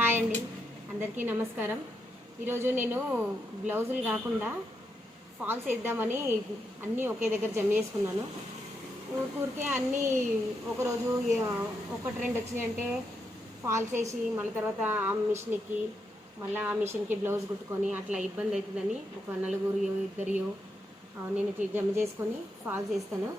Hi అండి. అందరికీ నమస్కారం. ఈరోజు నేను బ్లౌజులు కాకుండా ఫాల్స్ వేద్దామని అన్నీ ఒకే దగ్గర జమ చేసుకున్నాను. ఊరికూరికే అన్నీ ఒకరోజు ఒకటి రెండు వచ్చినాయంటే ఫాల్స్ వేసి మళ్ళీ తర్వాత ఆ మిషన్కి మళ్ళీ ఆ మిషన్కి బ్లౌజ్ కుట్టుకొని అట్లా ఇబ్బంది అవుతుందని ఒక నలుగురియో ఇద్దరియో నేను ఇట్లా జమ చేసుకొని ఫాల్స్ వేస్తాను.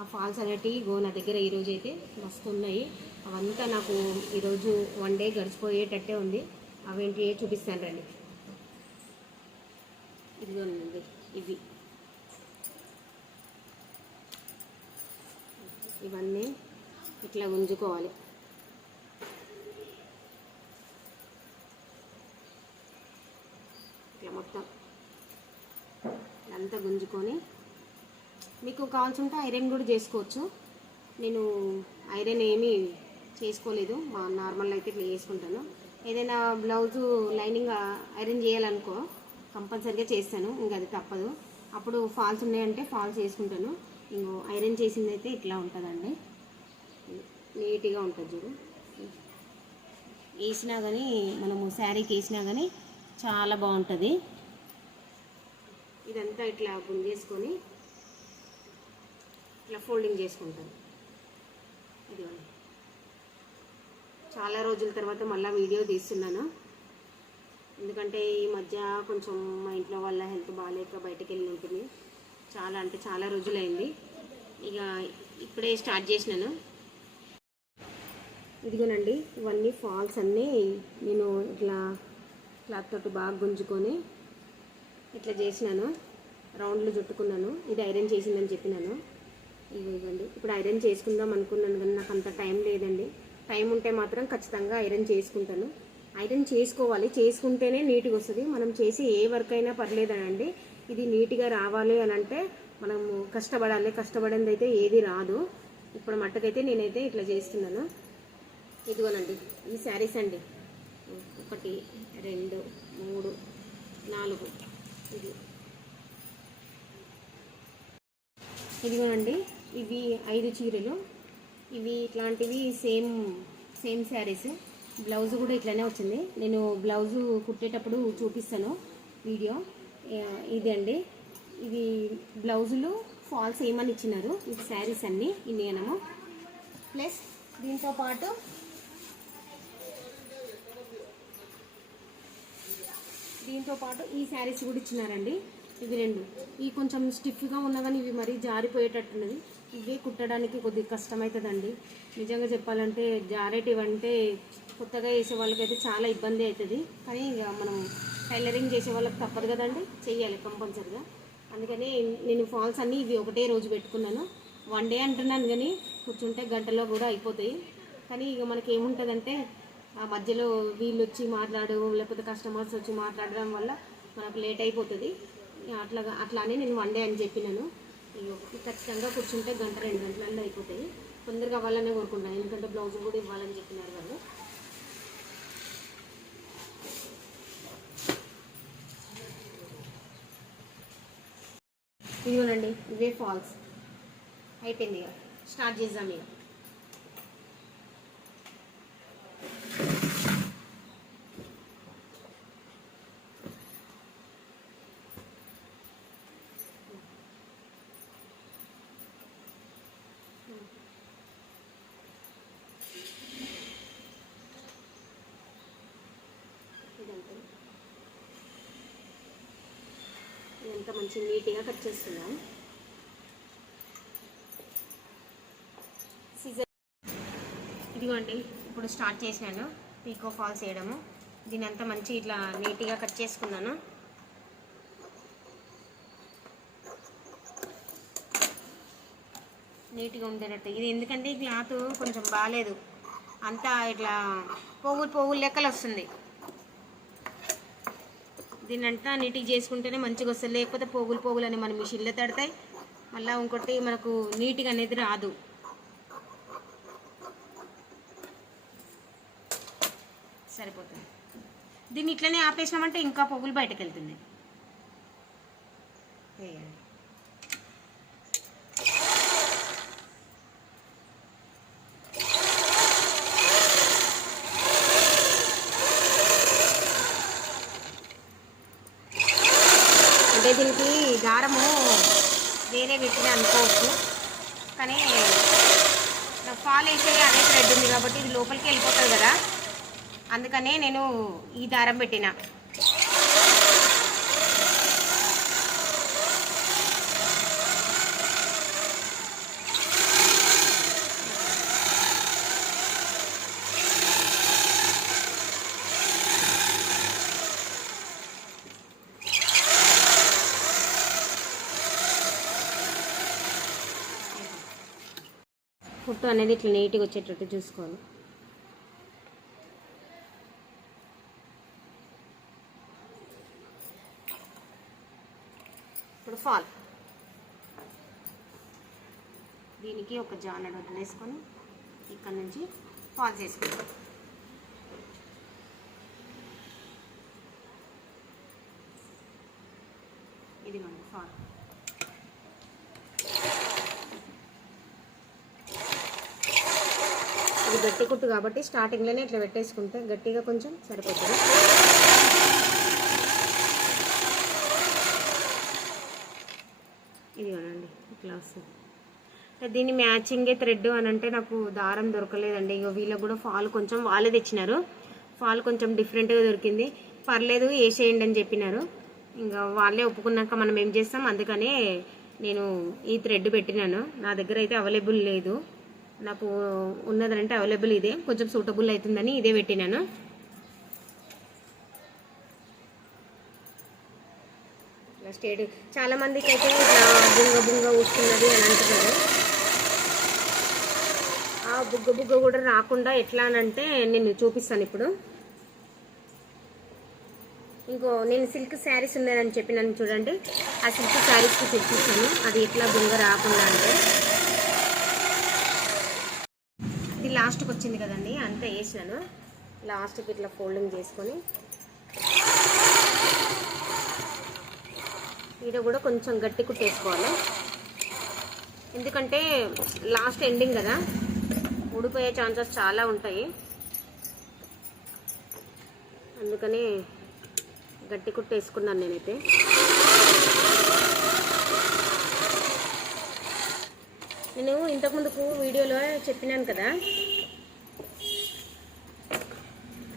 ఆ ఫాల్స్ అనేటివి గో నా దగ్గర ఈరోజు అయితే మస్తు ఉన్నాయి. అవంతా నాకు ఈరోజు వన్ డే గడిచిపోయేటట్టే ఉంది. అవేంటి చూపిస్తాను రండి. ఇదిగోనండి ఇవి. ఇవన్నీ ఇట్లా గుంజుకోవాలి. ఇట్లా మొత్తం ఇదంతా గుంజుకొని మీకు కావాల్సి ఉంటే ఐరన్ కూడా చేసుకోవచ్చు. నేను ఐరన్ ఏమీ చేసుకోలేదు. మా నార్మల్ అయితే ఇట్లా చేసుకుంటాను. ఏదైనా బ్లౌజు లైనింగ్ ఐరన్ చేయాలనుకో కంపల్సరిగా చేస్తాను. ఇంకా అది తప్పదు. అప్పుడు ఫాల్స్ ఉన్నాయంటే ఫాల్స్ వేసుకుంటాను ఇంకో ఐరన్ చేసింది అయితే ఇట్లా ఉంటుందండి. నీట్గా ఉంటుంది చూడు. వేసినా కానీ మనము శారీకి వేసినా కానీ చాలా బాగుంటుంది. ఇదంతా ఇట్లా గుంజేసుకొని ఇట్లా ఫోల్డింగ్ చేసుకుంటాను. ఇదిగోండి చాలా రోజుల తర్వాత మళ్ళీ వీడియో తీస్తున్నాను. ఎందుకంటే ఈ మధ్య కొంచెం మా ఇంట్లో వాళ్ళ హెల్త్ బాగాలేక బయటకు వెళ్ళి ఉంటుంది. చాలా అంటే చాలా రోజులైంది. ఇక ఇప్పుడే స్టార్ట్ చేసినాను. ఇదిగోనండి ఇవన్నీ ఫాల్స్ అన్నీ నేను ఇట్లా క్లాత్ తోటి బాగా గుంజుకొని ఇట్లా చేసినాను. రౌండ్లు చుట్టుకున్నాను. ఇది ఐరన్ చేసిందని చెప్పినాను. ఇదిగోండి. ఇప్పుడు ఐరన్ చేసుకుందాం అనుకున్నాను కానీ నాకు అంత టైం లేదండి. టైం ఉంటే మాత్రం ఖచ్చితంగా ఐరన్ చేసుకుంటాను. ఐరన్ చేసుకోవాలి. చేసుకుంటేనే నీట్గా వస్తుంది. మనం చేసి ఏ వర్క్ అయినా పర్లేదనండి ఇది నీట్గా రావాలి అని అంటే మనము కష్టపడాలి. కష్టపడింది అయితే ఏది రాదు. ఇప్పుడు మట్టుకైతే నేనైతే ఇట్లా చేస్తున్నాను. ఇదిగోనండి. ఈ శారీస్ అండి. ఒకటి రెండు మూడు నాలుగు. ఇది. ఇదిగోనండి. ఇవి ఐదు చీరలు. ఇవి ఇట్లాంటివి సేమ్ సేమ్ శారీస్. బ్లౌజ్ కూడా ఇట్లానే వచ్చింది. నేను బ్లౌజు కుట్టేటప్పుడు చూపిస్తాను వీడియో. ఇది అండి. ఇవి బ్లౌజులు ఫాల్స్ ఏమని ఇచ్చినారు? ఇవి శారీస్ అన్నీ ఇన్నేనము ప్లస్ దీంతో పాటు దీంతో పాటు ఈ శారీస్ కూడా ఇచ్చినారండి. ఇవి రెండు. ఈ కొంచెం స్టిఫ్గా ఉన్నా కానీ ఇవి మరీ జారిపోయేటట్టున్నది. ఇవే కుట్టడానికి కొద్దిగా కష్టమవుతుందండి నిజంగా చెప్పాలంటే జారేటివి అంటే కొత్తగా వేసే వాళ్ళకైతే చాలా ఇబ్బంది అవుతుంది కానీ ఇక మనం టైలరింగ్ చేసే వాళ్ళకి తప్పదు కదండి. చెయ్యాలి కంపల్సరిగా. అందుకని నేను ఫాల్స్ అన్నీ ఇవి ఒకటే రోజు పెట్టుకున్నాను. వన్ డే అంటున్నాను కానీ కూర్చుంటే గంటలో కూడా అయిపోతాయి. కానీ ఇక మనకి ఏముంటుందంటే ఆ మధ్యలో వీళ్ళు వచ్చి మాట్లాడడం లేకపోతే కస్టమర్స్ వచ్చి మాట్లాడడం వల్ల మనకు లేట్ అయిపోతుంది. అట్లా అట్లానే నేను వన్ డే అని చెప్పినాను. అయ్యో ఖచ్చితంగా కూర్చుంటే గంట రెండు గంటలలో అయిపోతాయి. తొందరగా అవ్వాలనే కోరుకుంటాను ఎందుకంటే బ్లౌజ్ కూడా ఇవ్వాలని చెప్పినారు వాళ్ళు. ఇదిగోనండి ఇవే ఫాల్స్ అయిపోయింది ఇక. స్టార్ట్ చేద్దాం ఇక ఇదంతా ఇదంతా మంచి నీట్గా కట్ చేసుకుందాం సీజర్ ఇదిగోండి ఇప్పుడు స్టార్ట్ చేసినాను. పీకో ఫాల్స్ వేయడము. దీని అంతా మంచి ఇట్లా నీట్గా కట్ చేసుకున్నాను. నీట్గా ఉండేటట్టు. ఇది ఎందుకంటే క్లాత్ కొంచెం బాగాలేదు. అంతా ఇట్లా పోగులు పోగులు లెక్కలు వస్తుంది దీని అంతా నీట్గా చేసుకుంటేనే మంచిగా వస్తుంది. లేకపోతే పోగులు పోగులు అని మన మిషన్లో తడతాయి. మళ్ళీ ఇంకోటి మనకు నీట్గా అనేది రాదు. సరిపోతుంది. దీన్ని ఇట్లనే ఆపేసినామంటే ఇంకా పొగులు బయటకు వెళ్తుంది వేయండి దీనికి దారము వేరే పెట్టిన అనుకోవచ్చు కానీ నా ఫాల్ వేసే అదే థ్రెడ్ ఉంది కాబట్టి ఇది లోపలికి వెళ్ళిపోతుంది కదా. అందుకనే నేను ఈ దారం పెట్టిన. మొత్తం అనేది ఇట్లా నీట్గా వచ్చేటట్టు చూసుకోవాలి. ఇప్పుడు ఫాల్ దీనికి ఒక జానడ్ వదిలేసుకొని ఇక్కడ నుంచి ఫాల్ చేసుకుంటాం మన ఫాల్ ఇది గట్టి కుట్టు కాబట్టి స్టార్టింగ్లోనే ఇట్లా పెట్టేసుకుంటే గట్టిగా కొంచెం సరిపోతుంది. ఇదిగోనండి ఇట్లా వస్తుంది దీన్ని మ్యాచింగే థ్రెడ్ అని అంటే నాకు దారం దొరకలేదండి. ఇక వీళ్ళకి కూడా ఫాల్ కొంచెం వాళ్ళే తెచ్చినారు. ఫాల్ కొంచెం డిఫరెంట్గా దొరికింది. పర్లేదు వేసేయండి అని చెప్పినారు. ఇంకా వాళ్ళే ఒప్పుకున్నాక మనం ఏం చేస్తాం? అందుకనే నేను ఈ థ్రెడ్ పెట్టినాను. నా దగ్గర అయితే అవైలబుల్ లేదు. నాకు ఉన్నదంటే అవైలబుల్ ఇదే. కొంచెం సూటబుల్ అవుతుందని ఇదే పెట్టినాను. ఇట్లా స్టేట్ చాలా మందికి అయితే ఇట్లా బుంగ బుంగ వస్తున్నది అని అంటున్నారు. ఆ బుగ్గ బుగ్గ కూడా రాకుండా ఎట్లా అని అంటే నేను చూపిస్తాను ఇప్పుడు. ఇంకో నేను సిల్క్ శారీస్ ఉన్నాయని చెప్పినాను చూడండి. ఆ సిల్క్ శారీస్కి తెప్పిస్తాను అది ఎట్లా బుంగ రాకుండా అంటే ఇది లాస్ట్కి వచ్చింది కదండి అంతా వేసినాను. లాస్ట్కి ఇట్లా ఫోల్డింగ్ చేసుకొని. ఈడ కూడా కొంచెం గట్టి కుట్టేసుకోవాలి. ఎందుకంటే లాస్ట్ ఎండింగ్ కదా ఊడిపోయే ఛాన్సెస్ చాలా ఉంటాయి. అందుకని గట్టి కుట్టేసుకున్నాను నేనైతే. నేను ఇంతకుముందుకు వీడియోలో చెప్పినాను కదా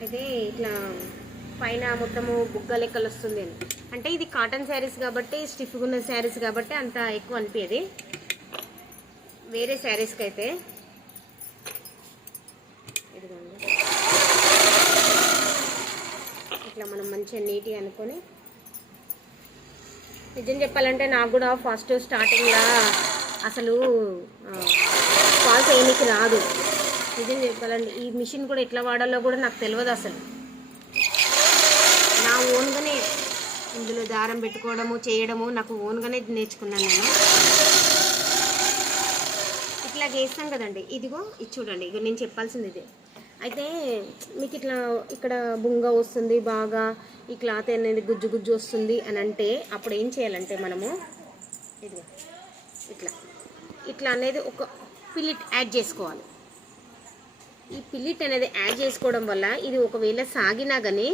అయితే ఇట్లా పైన మొత్తము బుగ్గ లెక్కలు వస్తుంది అని. అంటే ఇది కాటన్ శారీస్ కాబట్టి స్టిఫ్గా ఉన్న శారీస్ కాబట్టి అంత ఎక్కువ అనిపించేది వేరే శారీస్కి అయితే. ఇదిగోండి. ఇట్లా మనం మంచిగా నీట్గా అనుకొని. నిజం చెప్పాలంటే నాకు కూడా ఫస్ట్ స్టార్టింగ్లో అసలు ఫాల్స్ ఏమికి రాదు. నిజం చెప్పాలంటే ఈ మిషన్ కూడా ఎట్లా వాడాలో కూడా నాకు తెలియదు అసలు. నా ఓన్గానే ఇందులో దారం పెట్టుకోవడము చేయడము నాకు ఓన్గానే నేర్చుకున్నాను నేను. ఇట్లా చేస్తాం కదండి. ఇదిగో ఇది చూడండి. ఇక నేను చెప్పాల్సింది ఇదే. అయితే మీకు ఇట్లా ఇక్కడ బుంగ వస్తుంది బాగా ఈ క్లాత్ అనేది గుజ్జు గుజ్జు వస్తుంది అని అంటే అప్పుడు ఏం చేయాలంటే మనము ఇది ఇట్లా. ఇట్లా అనేది ఒక పిలిట్ యాడ్ చేసుకోవాలి. ఈ పిల్లిట్ అనేది యాడ్ చేసుకోవడం వల్ల ఇది ఒకవేళ సాగినా కానీ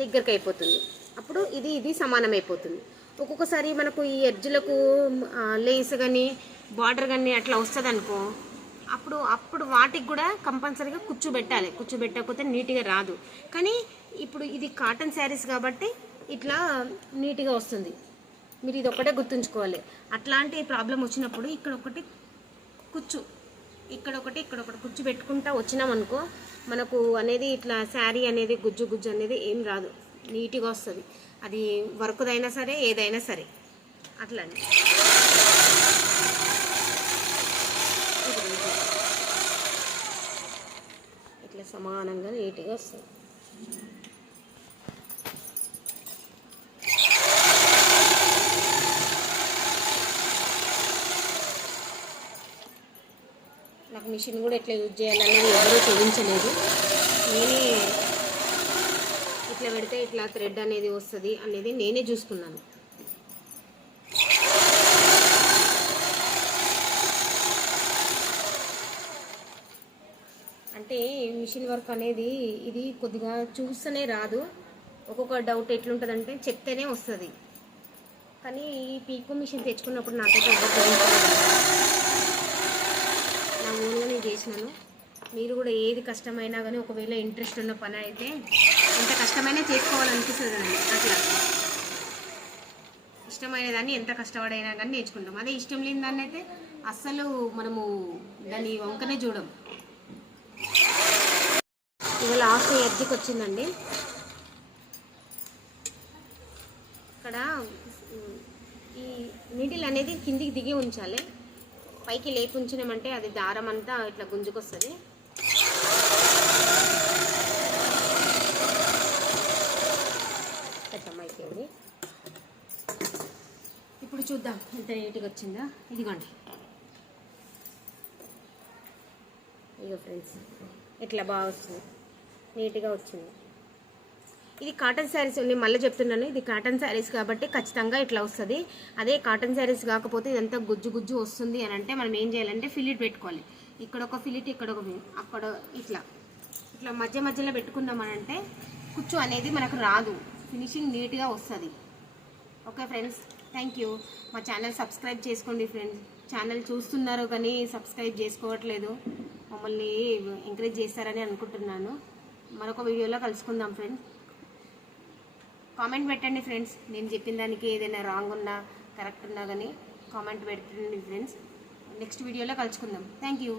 దగ్గరకు అయిపోతుంది అప్పుడు ఇది ఇది సమానం అయిపోతుంది ఒక్కొక్కసారి మనకు ఈ ఎడ్జ్లకు లేస్ కానీ బార్డర్ కానీ అట్లా వస్తుంది అనుకో అప్పుడు అప్పుడు వాటికి కూడా కంపల్సరీగా కూర్చోబెట్టాలి. కూర్చోబెట్టకపోతే నీట్గా రాదు. కానీ ఇప్పుడు ఇది కాటన్ శారీస్ కాబట్టి ఇట్లా నీట్గా వస్తుంది. మీరు ఇది ఒకటే గుర్తుంచుకోవాలి. అట్లాంటి ప్రాబ్లం వచ్చినప్పుడు ఇక్కడ ఒకటి కుచ్చు ఇక్కడ ఒకటి ఇక్కడ ఒకటి గుజ్జు పెట్టుకుంటా వచ్చినామనుకో మనకు అనేది ఇట్లా శారీ అనేది గుజ్జు గుజ్జు అనేది ఏం రాదు. నీట్గా వస్తుంది. అది వర్క్దైనా సరే ఏదైనా సరే. అట్లా ఇట్లా సమానంగా నీట్గా వస్తుంది నాకు మిషన్ కూడా ఎట్లా యూజ్ చేయాలనేది ఎవరూ చూపించలేదు. నేనే ఇట్లా పెడితే ఇట్లా థ్రెడ్ అనేది వస్తుంది అనేది నేనే చూసుకున్నాను. అంటే మిషన్ వర్క్ అనేది ఇది కొద్దిగా చూస్తేనే రాదు. ఒక్కొక్క డౌట్ ఎట్లుంటుందంటే చెప్తేనే వస్తుంది. కానీ ఈ పీకో మిషన్ తెచ్చుకున్నప్పుడు నాకైతే నా ఓన్గా చేసినాను. మీరు కూడా ఏది కష్టమైనా కానీ ఒకవేళ ఇంట్రెస్ట్ ఉన్న పని అయితే ఎంత కష్టమైనా చేసుకోవాలనిపిస్తుంది అండి అట్లా ఇష్టమైన దాన్ని ఎంత కష్టపడైనా కానీ నేర్చుకుంటాం. అదే ఇష్టం లేని దాన్ని అయితే అస్సలు మనము దాని వంకనే చూడం. ఇవాళ లాస్ట్ ఎడ్జ్కి వచ్చిందండి. ఇక్కడ ఈ నీటిలు అనేది కిందికి దిగి ఉంచాలి. పైకి లేపి ఉంచినామంటే అది దారం అంతా ఇట్లా గుంజుకొస్తుంది. అయిపోయింది ఇప్పుడు చూద్దాం ఎంత నీట్గా వచ్చిందా? ఇదిగోండి. ఇదిగో ఫ్రెండ్స్ ఇట్లా బాగా వస్తుంది? నీట్గా వచ్చింది. ఇది కాటన్ శారీస్ నేను మళ్ళీ చెప్తున్నాను. ఇది కాటన్ శారీస్ కాబట్టి ఖచ్చితంగా ఇట్లా వస్తుంది. అదే కాటన్ శారీస్ కాకపోతే ఇదంతా గుజ్జు గుజ్జు వస్తుంది అని అంటే మనం ఏం చేయాలంటే ఫిలిట్ పెట్టుకోవాలి. ఇక్కడ ఒక ఫిలిట్ ఇక్కడ ఒక అక్కడ ఇట్లా. ఇట్లా మధ్య మధ్యలో పెట్టుకున్నామనంటే కుచ్చు అనేది మనకు రాదు. ఫినిషింగ్ నీట్గా వస్తుంది. Okay friends thank you. మా ఛానల్ సబ్స్క్రైబ్ చేసుకోండి ఫ్రెండ్స్. ఛానల్ చూస్తున్నారు కానీ సబ్స్క్రైబ్ చేసుకోవట్లేదు. మమ్మల్ని ఎంకరేజ్ చేస్తారని అనుకుంటున్నాను. మరొక వీడియోలో కలుసుకుందాం ఫ్రెండ్స్. కామెంట్ పెట్టండి ఫ్రెండ్స్. నేను చెప్పిన దానికి ఏదైనా రాంగ్ ఉన్నా కరెక్ట్ ఉన్నా కానీ కామెంట్ పెట్టండి ఫ్రెండ్స్. నెక్స్ట్ వీడియోలో కలుసుకుందాం. Thank you